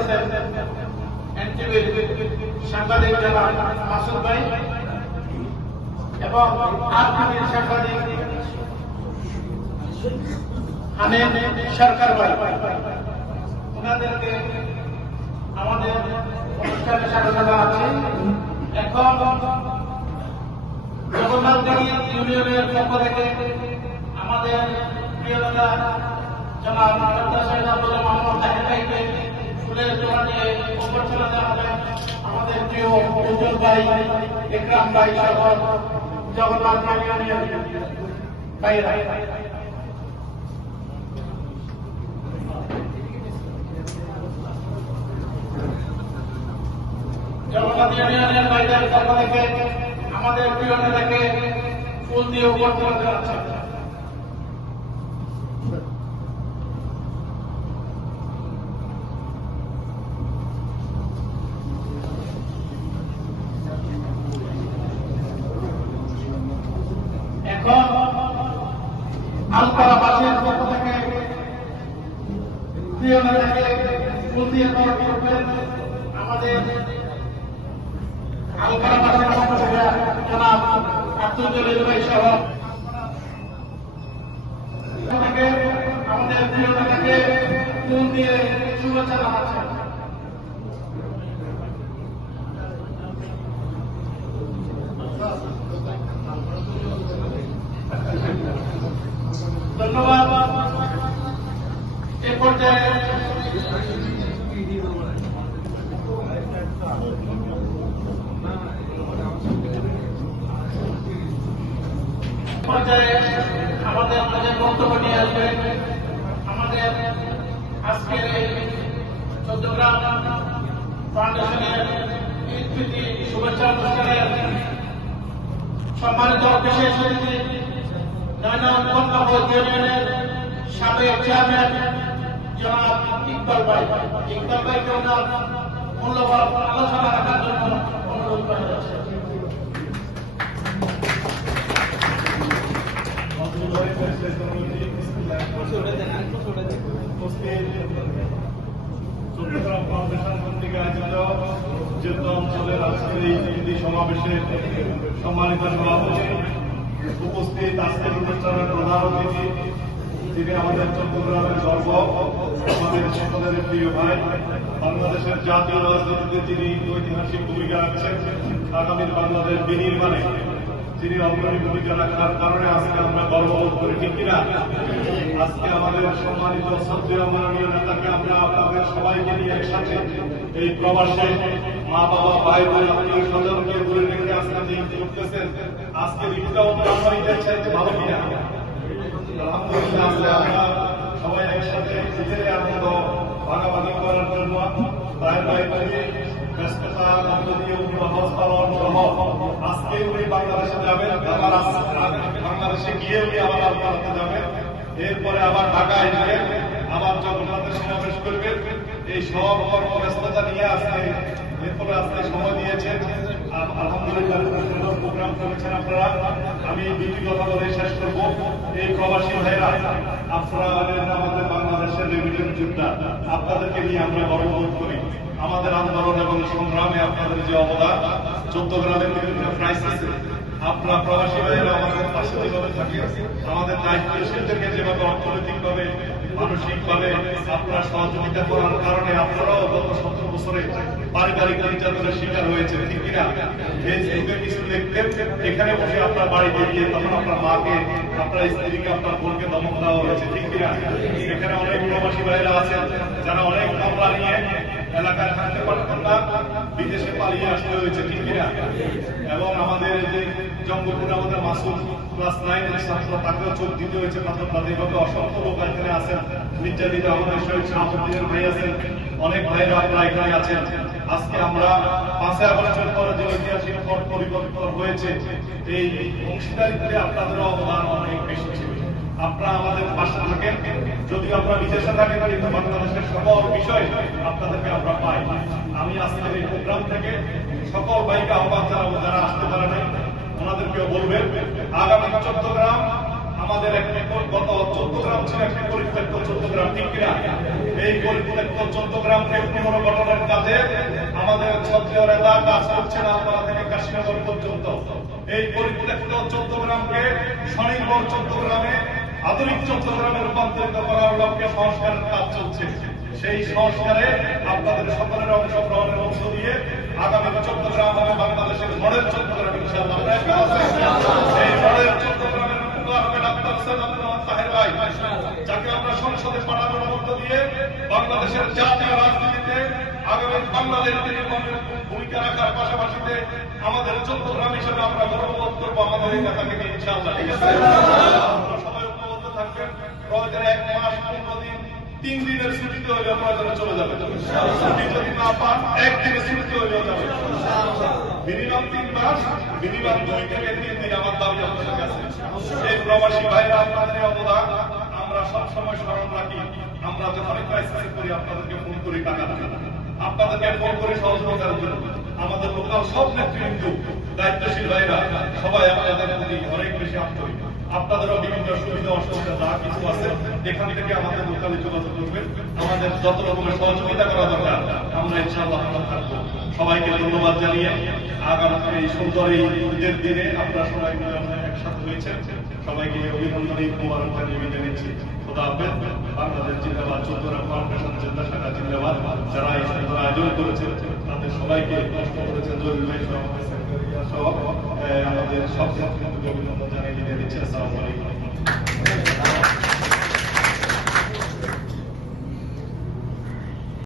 আছেন এনটিভির সাংবাদিক যারা মাসুদ ভাই এবং আরটিভির সাংবাদিক হানিফ সরকার ভাই, ওনাদেরকে আমাদের অনুষ্ঠানে স্বাগত জানাচ্ছি। এখন জগন্নাথদিঘি ইউনিয়নের পক্ষ থেকে আমাদের প্রিয় নেতা জনাব মোহাম্মদ তাহের ভাইকে ফুলের তোড়া দিয়ে অভ্যর্থনা জানাবেন আমাদের প্রিয় উজ্জ্বল ভাই, ইকরাম ভাই সহ জগন্নাথ ইউনিয়নের ভাইরা। জগন্নাথ ইউনিয়নের ভাইদের পক্ষ থেকে আমাদের প্রিয় নেতাকে ফুল দিয়ে অভ্যর্থনা জানাচ্ছি। এখন আলপাড়াবাসীর পক্ষ থেকে প্রিয় নেতাকে ফুল দিয়ে করবেন আমাদের আলপাড়াবাসীর পক্ষ থেকে জনাব আব্দুল জলিল ভাই সহ আমাদের প্রিয় নেতাকে ফুল দিয়ে শুভেচ্ছা জানাচ্ছেন। ধন্যবাদ। এ পর্যায়ে আমাদের মাঝে বক্তব্য নিয়ে আসবেন আমাদের আজকের এই চৌদ্দগ্রাম ফাউন্ডেশনের ঈদ শুভেচ্ছা অনুষ্ঠানের সম্মানিত বিশেষ অতিথি নয়নগঞ্জ ইউনিয়নের সাবেক চেয়ারম্যান জনাব ইকবাল ভাই। ইকবাল ভাইকে ওনার মূল্যবান আলোচনা রাখার জন্য অনুরোধ করা যাচ্ছে। চট্টগ্রাম ফাউন্ডেশন কর্তৃক আয়োজিত যুদ্ধ অঞ্চলের আজকের এই সমাবেশে সম্মানিত সভাপতি উপস্থিত আজকের অনুষ্ঠানের প্রধান অতিথি যিনি আমাদের চট্টগ্রামের গর্ব, আমাদের সকলের প্রিয় ভাই, বাংলাদেশের জাতীয় রাজনীতিতে যিনি ঐতিহাসিক ভূমিকা রাখছেন, আগামীর বাংলাদেশ বিনির্মাণে যিনি অগ্রণী ভূমিকা রাখার কারণে আজকে আমরা গর্ববোধ করি, ঠিক কিনা? আজকে আমাদের সম্মানিত শ্রদ্ধেয় মাননীয় নেতাকে আমরা আপনাদের সবাইকে নিয়ে একসাথে এই প্রবাসে মা বাবা ভাই বোন আত্মীয় স্বজনকে দূরে রেখে আজকে যে করতেছেন, আজকে ঋতুটা অন্যান্য ঈদের চাইতে ভালো কিনা? আলহামদুলিল্লাহ। আমরা সবাই একসাথে ঈদের আনন্দ ভাগাভাগি করার জন্য ভাই ভাই করে ব্যস্ততা দিয়ে হজ পালন সহ আজকে উনি বাংলাদেশে যাবেন, বাংলাদেশে গিয়ে উনি আবার আলপাড়াতে যাবেন, এরপরে আবার ঢাকায় আসবেন, আবার জগন্নাথের সমাবেশ করবেন। এই সব ব্যস্ততা নিয়ে আজকে এরপরে আজকে সময় দিয়েছেন। আলহামদুলিল্লাহ প্রোগ্রাম করেছেন আপনারা। আমি দুটি কথা বলে শেষ করবো। এই প্রবাসী ভাইরা আপনারা আমাদের বাংলাদেশের রেমিটেন্স যোদ্ধা, আপনাদেরকে নিয়ে আমরা গর্ববোধ করি। আমাদের আন্দোলন এবং সংগ্রামে আপনাদের যে অবদান, চট্টগ্রামের বিভিন্ন ক্রাইসিসে আপনারা প্রবাসী ভাইয়েরা আমাদের পাশে যেভাবে থাকে, আমাদের দায়িত্বশীলদেরকে যেভাবে অর্থনৈতিকভাবে মানসিকভাবে আপনারা সহযোগিতা করার কারণে আপনারাও গত 17 বছরে পারিবারিক নির্যাতনের শিকার হয়েছে, ঠিক কিনা? ফেসবুকে কিছু দেখতেন, এখানে বসে আপনার বাড়িতে গিয়ে তখন আপনার মাকে, আপনার স্ত্রীকে, আপনার বোনকে দমন দেওয়া হয়েছে, ঠিক কিনা? এখানে অনেক প্রবাসী ভাইয়েরা আছেন যারা অনেক মামলা নিয়ে এলাকায় থাকতে পারতেন না, বিদেশে পালিয়ে আসতে হয়েছে, ঠিক কিনা? এবং আমাদের যে জঙ্গলপুরে আমাদের মাসুদ ক্লাস 9 এর ছাত্র, তাকেও চোখ দিতে হয়েছে প্রাথমিকভাবে। অসংখ্য লোক এখানে আছেন নির্যাতিত, আমাদের শহীদ শাহাবুদ্দিনের ভাই আছেন, অনেক ভাইরা আপনারা এখানে আছেন। আজকে আমরা 5 আগস্টের পরে যে ঐতিহাসিক পথ পরিবর্তন হয়েছে, এই অংশীদারিত্বে আপনাদেরও অবদান অনেক বেশি ছিল। আপনারা আমাদের পাশে থাকেন, যদিও আপনারা বিদেশে থাকেন কিন্তু বাংলাদেশের সকল বিষয় আপনাদেরকে আমরা পাই। আমি আজকের এই প্রোগ্রাম থেকে সকল ভাইকে আহ্বান জানাবো, যারা আসতে পারে নাই ওনাদেরকেও বলবেন আগামী চট্টগ্রাম আমাদের একটি গত 14 গ্রাম ছিল একটি পরিত্যক্ত 14 গ্রাম, ঠিক কিনা? এই পরিত্যক্ত 14 গ্রামকে পুনর্গঠনের কাজে আমাদের সক্রিয় নেতা কাজ করছেন আলপাড়া থেকে কাশীনগর পর্যন্ত। এই পরিত্যক্ত 14 গ্রামকে স্বনির্ভর 14 গ্রামে, আধুনিক 14 গ্রামে রূপান্তরিত করার লক্ষ্যে সংস্কারের কাজ চলছে। সেই সংস্কারে আপনাদের সকলের অংশগ্রহণের অংশ দিয়ে আগামী 14 গ্রাম হবে বাংলাদেশের মডেল 14 গ্রাম ইনশাআল্লাহ। সেই মডেল 14 গ্রামের উপকার হবে ডাক্তার সৈয়দ আব্দুল রহমান তাহের ভাই, যাকে আমরা সংসদে পাঠানোর মধ্য দিয়ে বাংলাদেশের জাতীয় রাজনীতিতে আগামী বাংলাদেশ নির্মাণের ভূমিকা রাখার পাশাপাশিতে আমাদের 14 গ্রাম হিসেবে আমরা গর্ববোধ করবো আমাদের এই নেতাকে নিয়ে ইনশাআল্লাহ। ঠিক আছে, আপনারা সবাই ঐক্যবদ্ধ থাকবেন। প্রয়োজনে 1 মাস 15 দিন 3 দিনের ছুটিতে হইলে প্রয়োজনে চলে যাবে। ছুটি যদি না পান 1 দিনের ছুটিতে হইলেও যাবে। মিনিমাম 3 মাস, মিনিমাম 2 থেকে 3 দিন আমার দাবি আপনাদের কাছে। এই প্রবাসী ভাইরা আপনাদের অবদান আমরা সবসময় স্মরণ রাখি। আমরা যখন ক্রাইসিস করি আপনাদেরকে ফোন করি টাকা দিই, আপনাদেরকে ফোন করে সহযোগিতার জন্য। আমাদের লোকাল সব নেতৃবৃন্দ, দায়িত্বশীল ভাইরা সবাই আপনাদের প্রতি অনেক বেশি আন্তরিক। আপনাদেরও বিভিন্ন সুবিধা অসুবিধা যা কিছু আছে এখান থেকে আমাদের লোকালে যোগাযোগ করবেন। আমাদের যত রকমের সহযোগিতা করা দরকার আমরা ইনশাআল্লাহ আপনারা থাকবো। সবাইকে ধন্যবাদ জানিয়ে আগামী এই সুন্দর এই ঈদের দিনে আপনারা সবাই মিলে একসাথে হয়েছেন, সবাইকে অভিনন্দন মোবারক জানিয়ে বিদায় নিচ্ছি। খোদা হাফেজ। বাংলাদেশ জিন্দাবাদ, 14 গ্রাম ফাউন্ডেশন জিন্দা শাখা জিন্দাবাদ। যারা এই সুন্দর আয়োজন করেছেন তাদের সবাইকে কষ্ট করেছেন, জরুরি ভাই সহ আমাদের সব অভিনন্দন জানিয়ে বিদায় নিচ্ছি। আসসালামু আলাইকুম।